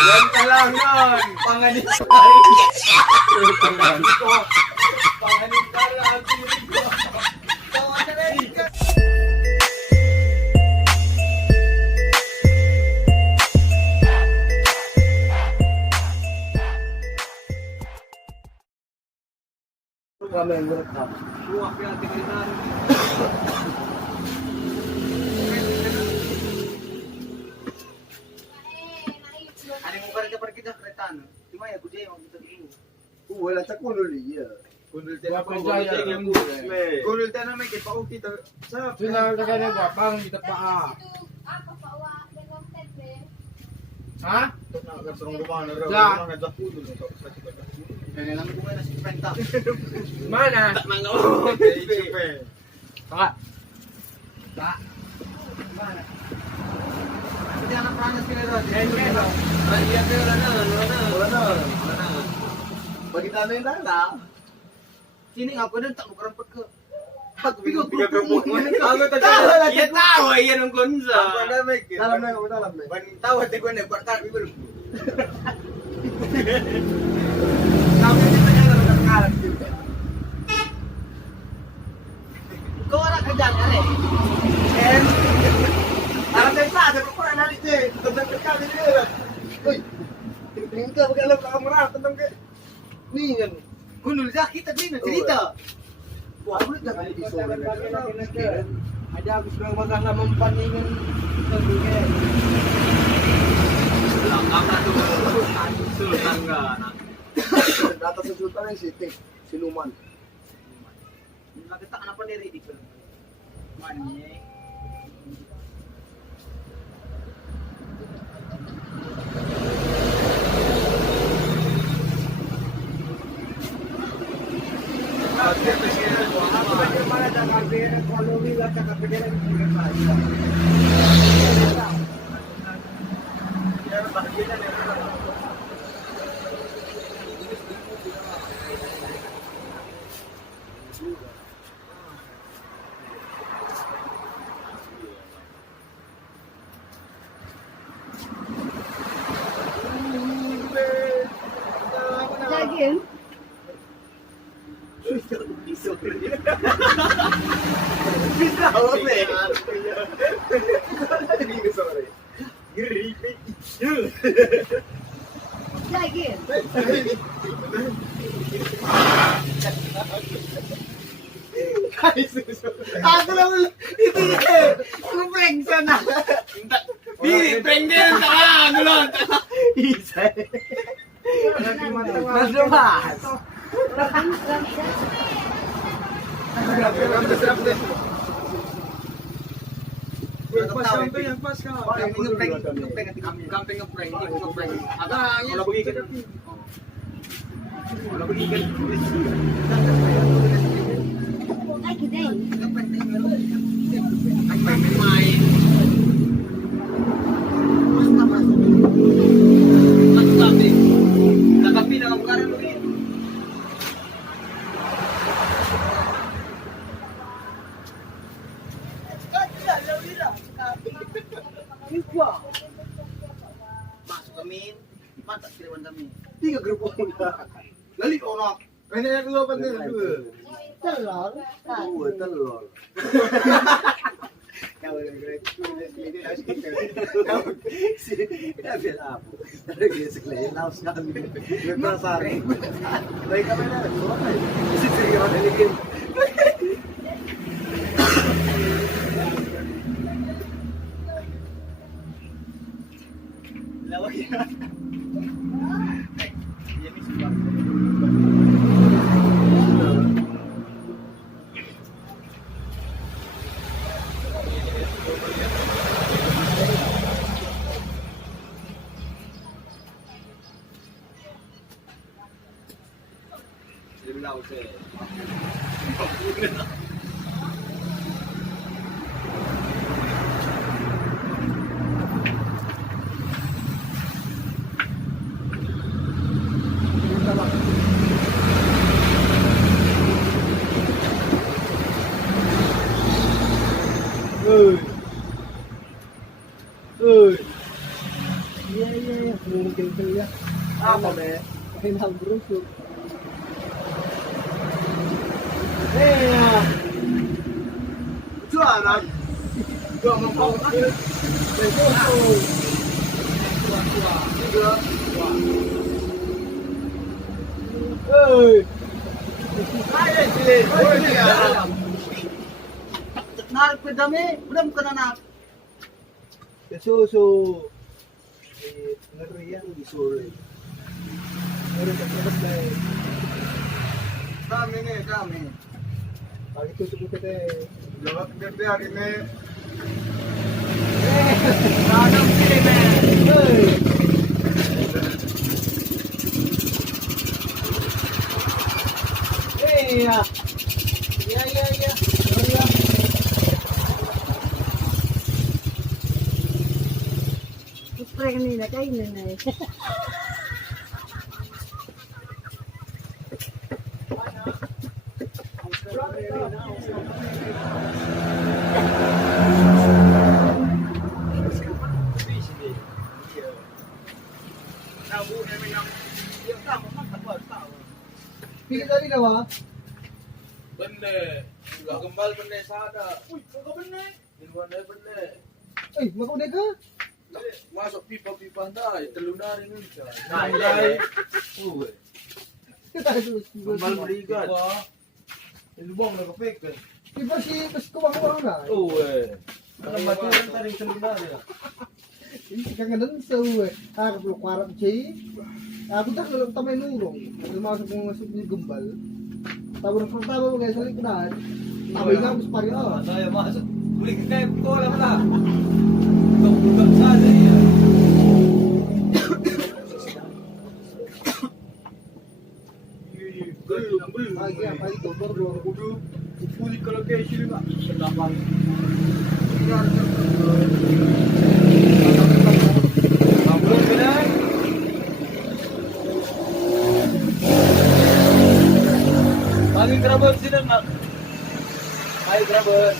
Yan ka lang nun. Panganib ka. Panganib ka lang. Kami ang gulat ka. Buwak yan, tingnan. Ano mo ka rin kapag kita kretan? Timaya, kujay, magbuta dito. Wala sa kulol iya. Kunul tayo na may kipao kita. Sa Sila na kaya ba? Bang kita pa. Ha? nagkasurong lumana raw. Ja. Mga nagkapunol na to. Kaya namin kumain na si Penta. Mana? Mga o. Pak. Pak. Mana? Kasi anak pranas sila doon. Wala na. Bagita na yung dala. Sini nga po doon, tak makarampot ka. Bigo Bigo mo. Ako Iya tahu yan ang gunsa. Dalam na. Ban tahu di ko na barkan bigo. Sabi nito niya lang nakakalap dito. Kau anak kerja kali. And alam tayo sa akin ko na nalit eh. Tandang ka nila. Uy. Tingin ka pag alam ka kamera tandang ka. Ningan. Gunul dah kita din cerita. Wah, ulit na kali iso. Ada habis ng maganda mampaningan ng bigay. Langkah tu sultan ka na. Data sa sultan yung city. Siluman. Nakita ka na pa ni ready ko. Manye. Again. Again. Ako lang ito eh. Kumpring sana. Di penggen ta gulon. Isa. Mas lumas. Camping ngeprank, ini ngeprank. Ada ya. Kalau begitu. Kalau begitu. Ay, kiday. Main. Masuk camping. Tatapi dalam karya lu ini. Masuk kami, mantap kiriman kami. Tiga grupo na. Lali ono. Kaya na dua pa din dua. Telur. Dua telur. Kau ini harus kita. Kita biar apa? Lagi sekali laos kami. Berperasaan. Baik kami na. Isi cerita lagi. Lawak ya. Ini sudah. Lau se. Iya. Mungkin ya. Apa deh? Kain hambrusuk. Jualan. Gua mau kau lagi. Ayo sih. Narik ko dami, udah bukan anak. Susu. Ngeri yang disuruh. Ngeri tak deh. Kami nih, kami. Pagi itu suku kita. Jawab gede hari ini. Nanam sini, men. Iya. Iya. Spray kanina, kainin na eh. Pilih tadi dah wah. Bener. Juga kembal bener sana. Uy, kok bener? Di luar dia bener. Mak udah ke? Masuk pipa-pipa dah. Telur dari ni. Nah, iya. Kita itu. Kembal berikan. Ini buang dah kepek kan. Tiba si pas kebang dah. Oh Kalau mati kan tarik telur dari. Ini kangen sewe. Aku perlu kuarap cai. Aku tak kalau tamay nurong. Masuk di gembal. Tabur pertama guys, saling kenal. Tabay nga mas pari oh. Saya masuk. Beli kita kau lah lah. Kau bukan sana ya. Pagi apa itu berdua kudu. Puli kalau kayak sini pak. Kenapa? Kamu benar? Pagi kerabat sini nak. Pagi kerabat.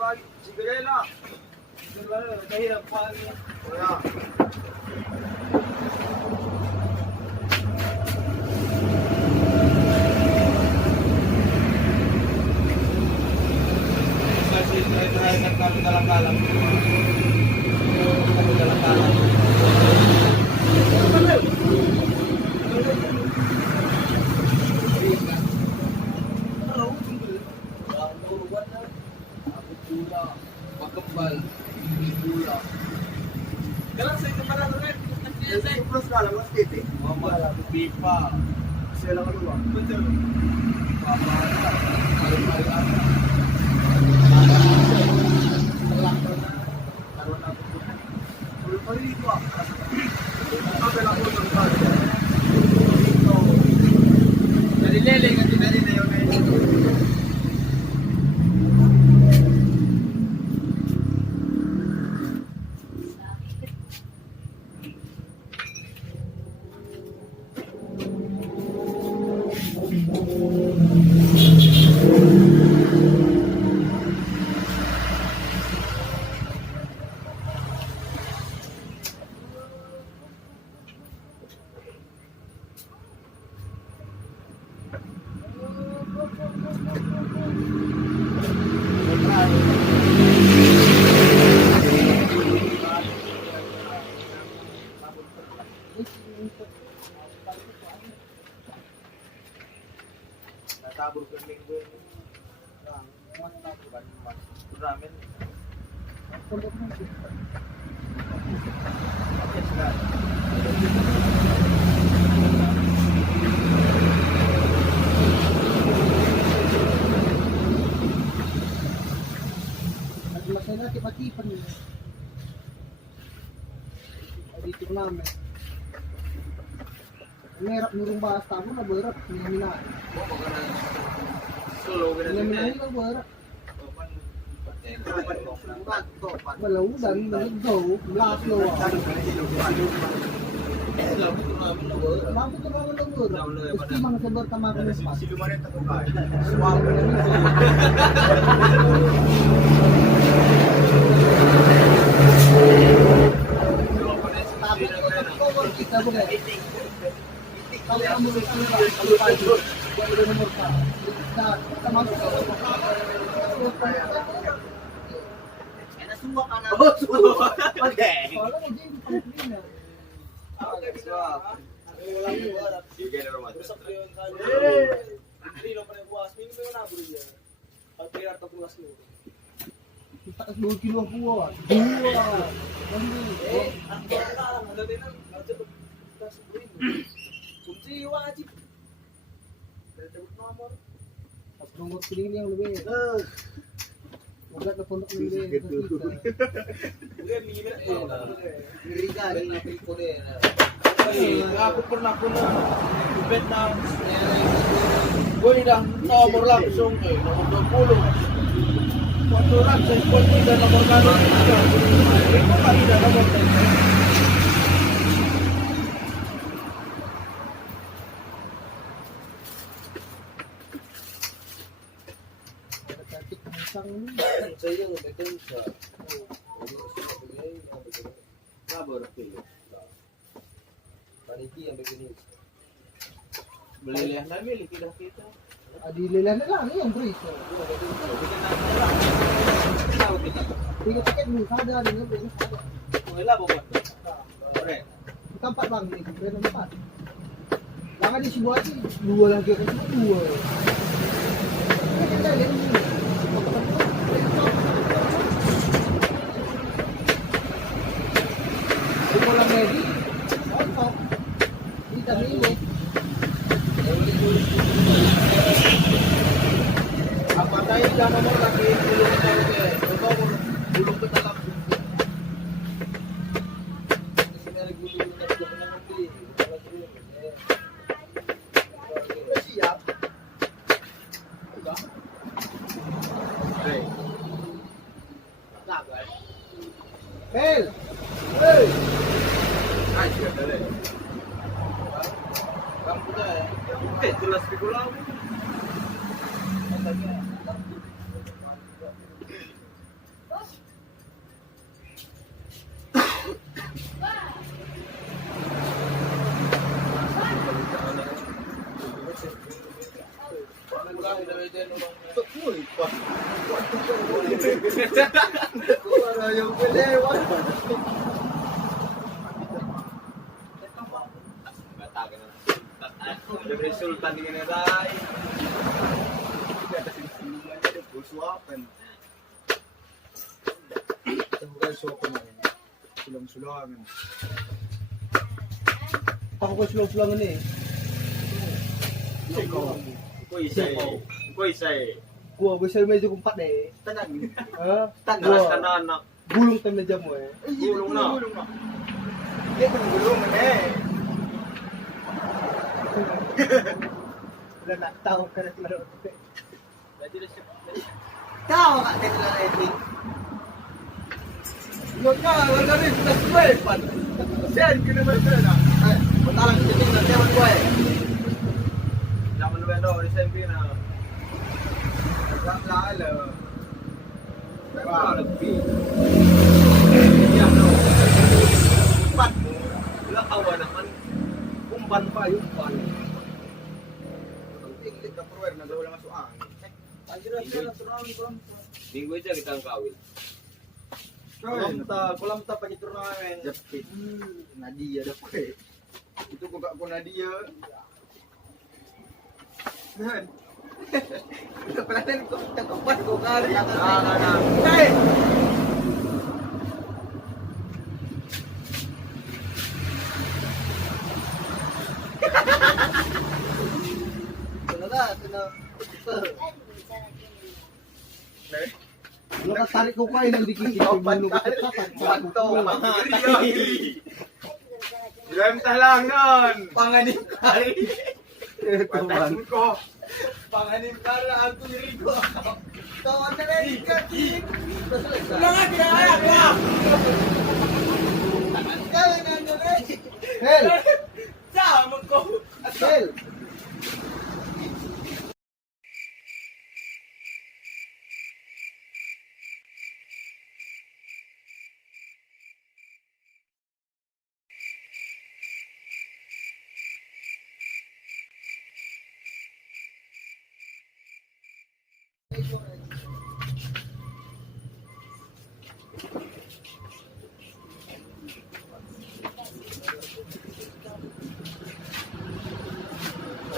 Pagi sigarela. Kahirap pagi. Oh ya. Masih terakhir kami dalam-dalam. Kami dalam-dalam. Kembal, gula. Kalau saya kembali kan, Yung plus ka lang, mas titi. mama pipa, Sila lang dua. betul. Papa, paling-paling Puli pa rin ito ah. Sabi lang ko ng tali. Dari lele kan dari lele. Natabur kening gue. Ramen. Masaya na tipa-tipa niya. Dito namin. Merap nurung bahas tamu na berat minah. Solo Minah na berat. Balaw dan nagdaw, laklo. Bakit ito naman ng berat? Gusto mga sabar tama ko ng pas. Siluman ito ko ba? Swab. suwa ka na. Oh, suwa. Okay. Wala mo, Jay, hindi pang clean na. Sige na naman. Takas 2 kilo ang buwan. Buwan. Pas nomor piling yang lebih. Wala na puno ng lebih. Ako pernah puno Vietnam. Guli dah nomor langsung nomor 20. Waktu orang saya kunci dan nomor kado. Itu kali dah nomor Cantik masang ni. saya yang betul sa. Sabar pilih. Paniki yang begini. Beli lihat nabi kita kita. Adilila na lang yung preso. Tingnan tiket mo sada din yung sada. Wala ba ba? Correct. Tempat bang ni pero tempat. Langan di sebuah sih dua lagi kan dua. Kita lihat ni. Ito lang ready. Opo. Kita ni. Apa tayo ka nomor lagi bulong tayo ke. Nomor bulong kita lang. Sinari bulong na sa nangyari. Siap. Hey. Kabar. Bel. Hey. Ay, siya dali. Kamu punya ya? Jelas di pulau. Resulta di Generai. Suapan. Bukan suapan. Sulang-sulangan. Ako ko sulang-sulangan ni. Kuy say. Gua bisa medyo kumpat eh. Tanan. Ha? Tanas ka na anak. Gulong tayo na dyan mo eh. Gulong na. Dia kan belum Wala na, tawag ka na klaro. Kau kak tekla edit. Maka wala rin sa swepan. Sen kena mana? Ay, matalang titik na tewan ko eh. Zaman ba daw resign ko na. Lala. Wow, nagbi. Empat. Wala kawa naman. Kumpan pa yung pan. Tinglit ka proer na wala masuk angin. Anjir na turun ko. Minggu aja kita ang kawin. Kolam ta pagi turnamen. Jepit. Nadia dah kue. Itu kok gak Nadia. Dan. Keberatan kok ketempat kok kali. Nah. Hey. Wala ka tarik ko kayo ng dikit. Pagbunog ko sa Banto. Gantah lang nun. Panganim kali. Patayin ko. Panganim kali aku diri ko. Kawan na rin kaki. Langat kaya ka. Kaya na rin. Hel! Sama ko. Hel!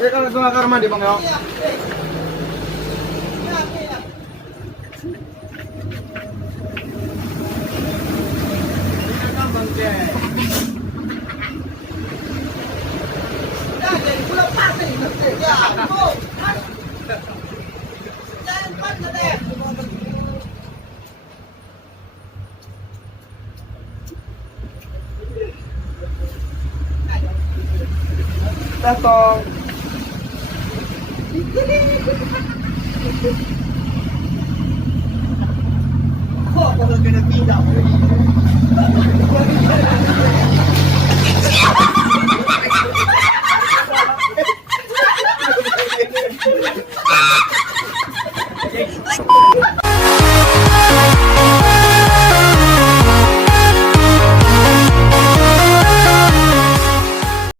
Ikaw na mga karma, di ba ngayon? Tatong. Ako ang pinapida ko.